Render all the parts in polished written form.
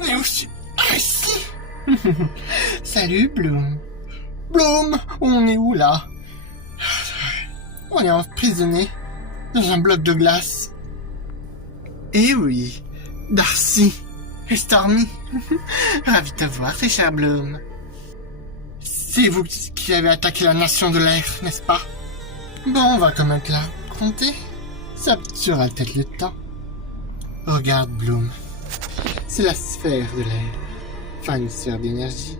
Mais où suis... Ah, ici. Salut, Bloom. Bloom, on est où, là? On est emprisonné dans un bloc de glace. Eh oui, Darcy et Stormy. Ravi de te voir, cher Bloom. C'est vous qui avez attaqué la nation de l'air, n'est-ce pas? Bon, on va quand même te la compter. Ça sera peut-être le temps. Regarde, Bloom. C'est la sphère de l'air. Enfin, une sphère d'énergie.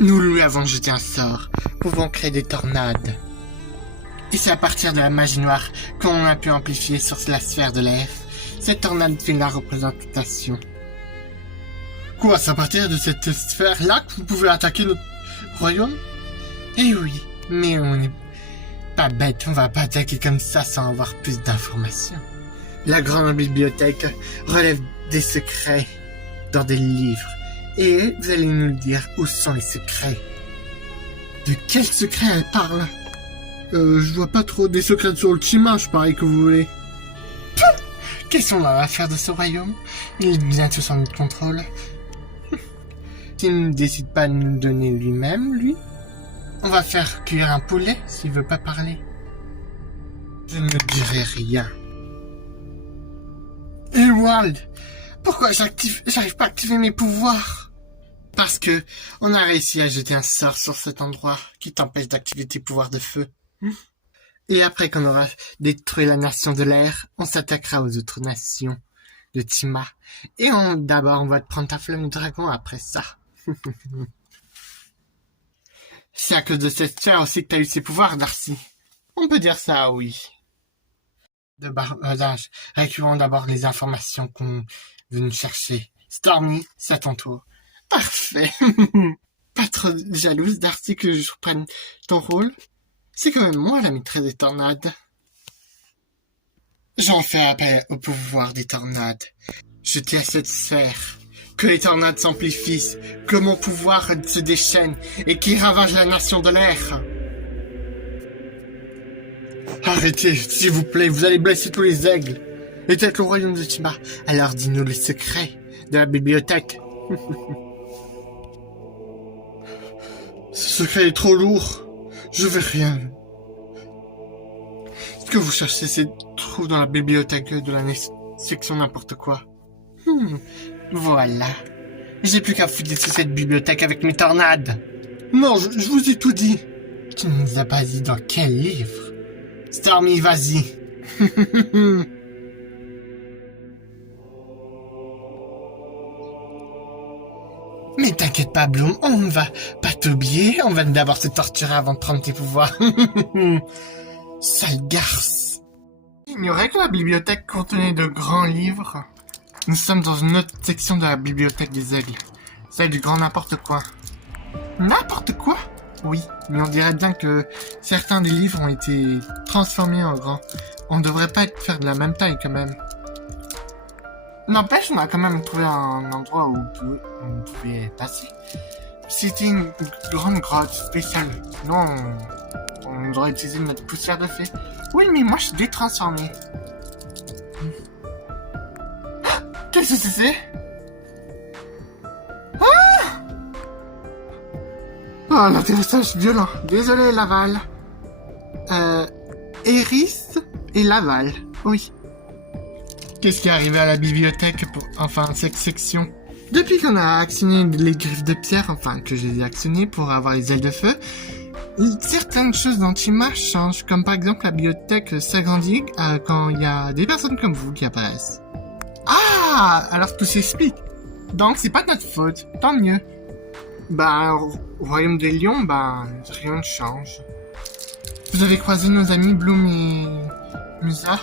Nous lui avons jeté un sort, pouvant créer des tornades. Et c'est à partir de la magie noire qu'on a pu amplifier sur la sphère de l'air. Cette tornade fait la représentation. Quoi, c'est à partir de cette sphère-là que vous pouvez attaquer notre royaume? Eh oui, mais on n'est pas bête, on va pas attaquer comme ça sans avoir plus d'informations. La grande bibliothèque relève des secrets dans des livres. Et vous allez nous dire où sont les secrets. De quels secrets elle parle? Je vois pas trop des secrets sur le Chimage, pareil que vous voulez. Qu'est-ce qu'on va faire de ce royaume? Il est bientôt sous notre contrôle. S'il ne décide pas de nous donner lui-même, lui, on va faire cuire un poulet s'il veut pas parler. Je ne dirai rien. Emerald, pourquoi j'arrive pas à activer mes pouvoirs? Parce que on a réussi à jeter un sort sur cet endroit qui t'empêche d'activer tes pouvoirs de feu. Et après qu'on aura détruit la nation de l'air, on s'attaquera aux autres nations de Tima. Et d'abord, on va te prendre ta flamme de dragon après ça. C'est à cause de cette sphère aussi que t'as eu ses pouvoirs, Darcy. On peut dire ça, oui. De bardage, récupérons d'abord les informations qu'on veut nous chercher. Stormy, c'est à ton tour. Parfait. Pas trop jalouse, Darcy, que je reprenne ton rôle. C'est quand même moi la maîtresse des tornades. J'en fais appel au pouvoir des tornades. Jeter à cette sphère. Que les tornades s'amplifient, que mon pouvoir se déchaîne et qui ravage la nation de l'air. Arrêtez, s'il vous plaît, vous allez blesser tous les aigles. Et peut-être le royaume de Tima. Alors dis-nous les secrets de la bibliothèque. Ce secret est trop lourd. Je veux rien. Ce que vous cherchez, c'est trouve dans la bibliothèque de la section n'importe quoi. Voilà. J'ai plus qu'à fouiller sur cette bibliothèque avec mes tornades. Non, je vous ai tout dit. Tu ne nous as pas dit dans quel livre. Stormy, vas-y. Mais t'inquiète pas, Bloom, on ne va pas t'oublier. On va d'abord se torturer avant de prendre tes pouvoirs. Sale garce. Ignorait que la bibliothèque contenait de grands livres. Nous sommes dans une autre section de la bibliothèque des aigles. C'est du grand n'importe quoi. N'importe quoi? Oui, mais on dirait bien que certains des livres ont été transformés en grands. On devrait pas faire de la même taille quand même. N'empêche, on a quand même trouvé un endroit où on pouvait passer. C'était une grande grotte spéciale. Non, on aurait utilisé notre poussière de fée. Oui, mais moi je suis détransformé. Qu'est-ce que c'est? Ah! Oh, l'atterrissage violent. Désolé, Laval. Eris et Laval. Oui. Qu'est-ce qui est arrivé à la bibliothèque cette section? Depuis qu'on a actionné les griffes de pierre, enfin, que je les ai actionnées pour avoir les ailes de feu, certaines choses dans Tima changent, comme par exemple la bibliothèque s'agrandit quand il y a des personnes comme vous qui apparaissent. Ah! Alors tout s'explique. Donc c'est pas de notre faute, tant mieux. Au royaume des lions, rien ne change. Vous avez croisé nos amis Bloom et Musa?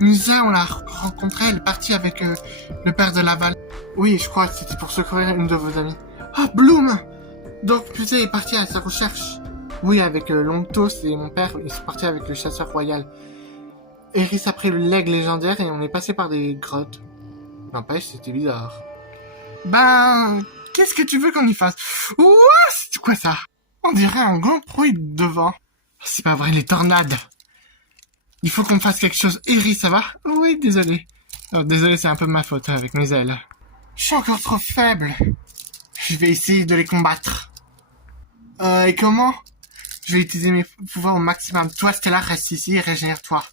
Musa, on l'a rencontrée, elle est partie avec le père de Laval. Oui, je crois que c'était pour secourir une de vos amies. Ah, Bloom! Donc Musa est parti à sa recherche. Oui, avec Longtos et mon père, ils sont partis avec le chasseur royal. Eris a pris l'aigle légendaire et on est passé par des grottes. N'empêche, c'était bizarre. Qu'est-ce que tu veux qu'on y fasse? Ouah, c'est quoi ça? On dirait un grand bruit devant. C'est pas vrai, les tornades. Il faut qu'on fasse quelque chose. Eris, ça va? Oui, désolé. Désolé, c'est un peu ma faute avec mes ailes. Je suis encore trop faible. Je vais essayer de les combattre. Et comment? Je vais utiliser mes pouvoirs au maximum. Toi, Stella, reste ici et régénère-toi.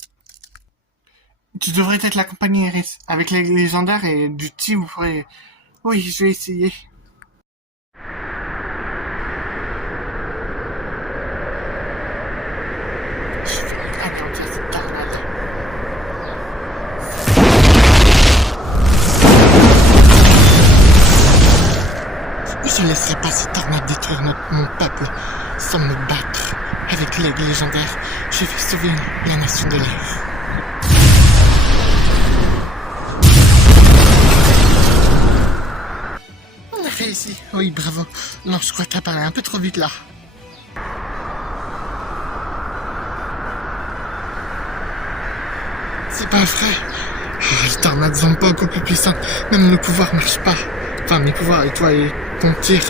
Tu devrais être la compagnie Iris. Avec les légendaires et du Ti, vous pourrez... Oui, je vais essayer. Je vais anéantir cette tornade. Je ne laisserai pas cette tornade détruire mon peuple sans me battre. Avec l'aigle légendaire, je vais sauver la nation de l'air. On a réussi. Oui, bravo. Non, je crois que t'as parlé un peu trop vite là. C'est pas vrai. Les tornades sont pas beaucoup plus puissantes. Même nos pouvoirs marchent pas. Enfin, mes pouvoirs et toi et ton tir.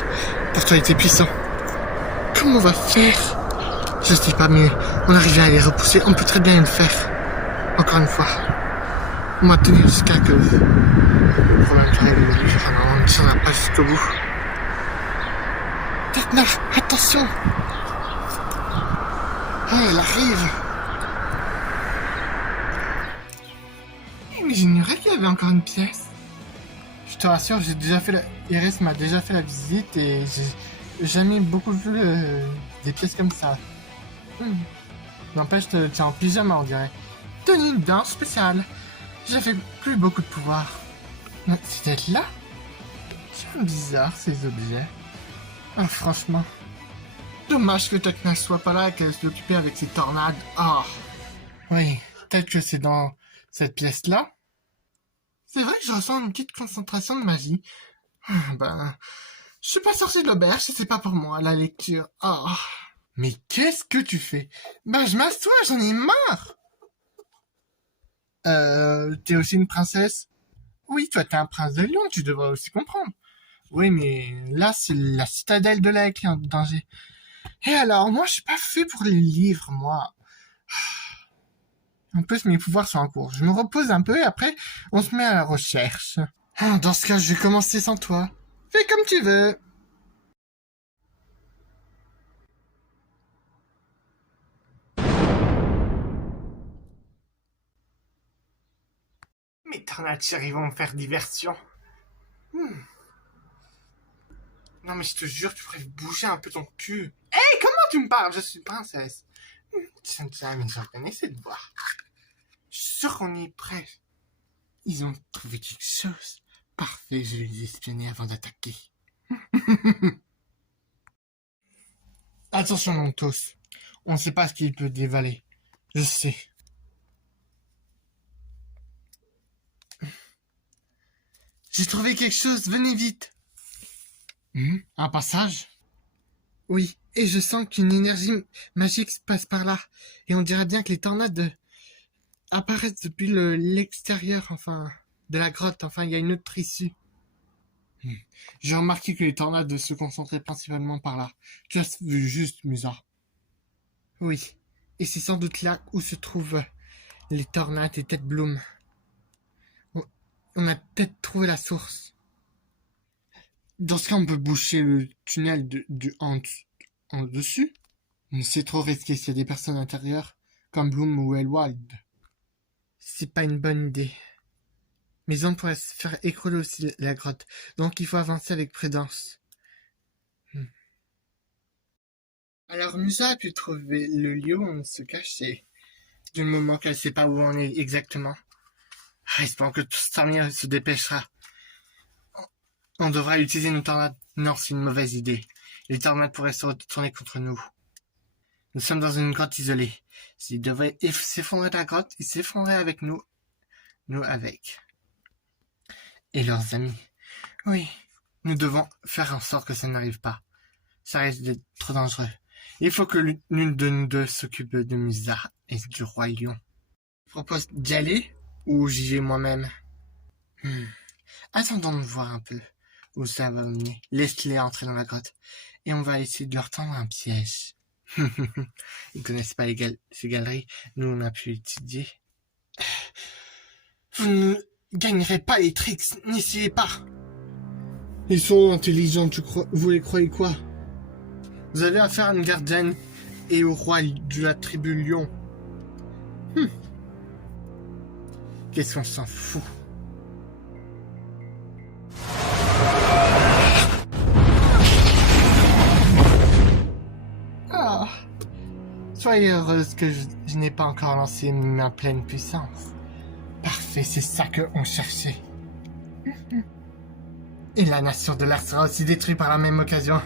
Pour toi, était puissant. Comment on va faire? Je sais pas, mais on arrive à les repousser. On peut très bien le faire. Encore une fois. On va tenir jusqu'à que le problème soit réglé. On ne s'en a pas jusqu'au bout. Tatna, attention! Ah, elle arrive! Mais j'ignorais qu'il y avait encore une pièce. Je te rassure, j'ai déjà fait la... Iris m'a déjà fait la visite et j'ai jamais beaucoup vu des pièces comme ça. N'empêche, t'es en pyjama, on dirait. Tenue une danse spéciale. J'avais plus beaucoup de pouvoir. Mais c'est d'être là? C'est bizarre, ces objets. Ah, franchement. Dommage que Tatna soit pas là et qu'elle se l'occupait avec ses tornades. Ah. Oui, peut-être que c'est dans cette pièce-là. C'est vrai que je ressens une petite concentration de magie. Ben, je suis pas sorti de l'auberge, c'est pas pour moi, la lecture. Oh. Mais qu'est-ce que tu fais? Ben, je m'assois, j'en ai marre. T'es aussi une princesse? Oui, toi, t'es un prince de Lyon, tu devrais aussi comprendre. Oui, mais là, c'est la citadelle de l'aigle qui est en danger. Et alors, moi, je suis pas fait pour les livres, moi. En plus, mes pouvoirs sont en cours. Je me repose un peu et après, on se met à la recherche. Dans ce cas, je vais commencer sans toi. Fais comme tu veux. Mes tornades chéries vont me faire diversion. Non mais je te jure, tu pourrais bouger un peu ton cul. Hé, comment tu me parles? Je suis une princesse. Mais j'en connais cette voix. Je suis sûr qu'on est prêt. Ils ont trouvé quelque chose. Parfait, je vais les espionner avant d'attaquer. Attention, Montos. On ne sait pas ce qu'il peut dévaler. Je sais. J'ai trouvé quelque chose, venez vite. Un passage? Oui, et je sens qu'une énergie magique se passe par là. Et on dirait bien que les tornades apparaissent depuis l'extérieur, enfin, de la grotte. Enfin, il y a une autre issue. J'ai remarqué que les tornades se concentraient principalement par là. Tu as vu juste, Musa. Oui, et c'est sans doute là où se trouvent les tornades et Tête Bloom. On a peut-être trouvé la source. Dans ce cas, on peut boucher le tunnel en dessus. Mais c'est trop risqué s'il y a des personnes à l'intérieur, comme Bloom ou Elwald. C'est pas une bonne idée. Mais on pourrait se faire écrouler aussi la grotte, donc il faut avancer avec prudence. Alors Musa a pu trouver le lieu où on se cachait, du moment qu'elle sait pas où on est exactement. Espérons que Samir se dépêchera. On devra utiliser nos tornades. Non, c'est une mauvaise idée. Les tornades pourraient se retourner contre nous. Nous sommes dans une grotte isolée. S'ils devaient s'effondrer de la grotte, ils s'effondreraient avec nous. Nous avec. Et leurs amis. Oui, nous devons faire en sorte que ça n'arrive pas. Ça risque d'être trop dangereux. Il faut que l'une de nous deux s'occupe de Musa et du roi lion. Je propose d'y aller ou j'y vais moi-même? Attendons de voir un peu où ça va mener. Laisse-les entrer dans la grotte et on va essayer de leur tendre un piège. Ils connaissent pas ces galeries. Nous, on a pu étudier. Vous ne gagnerez pas les tricks. N'essayez pas. Ils sont intelligents, vous les croyez quoi? Vous avez affaire à une gardienne et au roi de la tribu Lion. Qu'est-ce qu'on s'en fout? Ah, soyez heureuse que je n'ai pas encore lancé ma pleine puissance. Parfait, c'est ça qu'on cherchait. Et la nation de l'air sera aussi détruite par la même occasion.